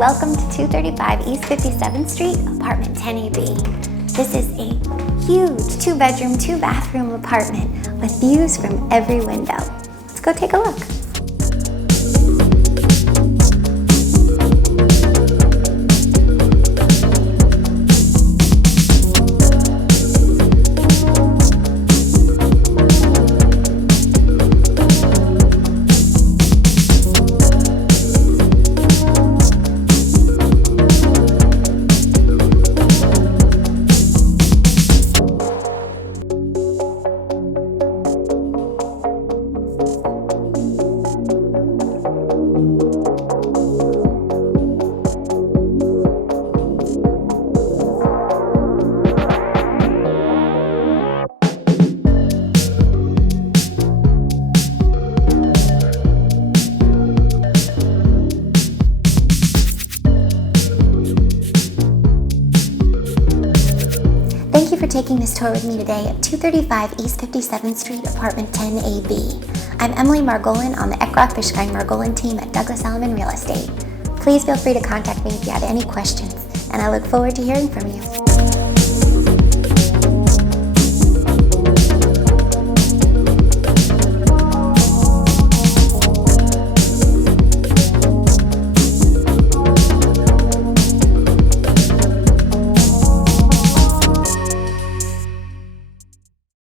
welcome to 235 East 57th Street, apartment 10AB. This is a huge 2-bedroom, 2-bathroom apartment with views from every window. Let's go take a look. Thank you for taking this tour with me today at 235 East 57th Street, apartment 10AB. I'm Emily Margolin on the Eckroth Fishkind Margolin team at Douglas Elliman Real Estate. Please feel free to contact me if you have any questions, and I look forward to hearing from you.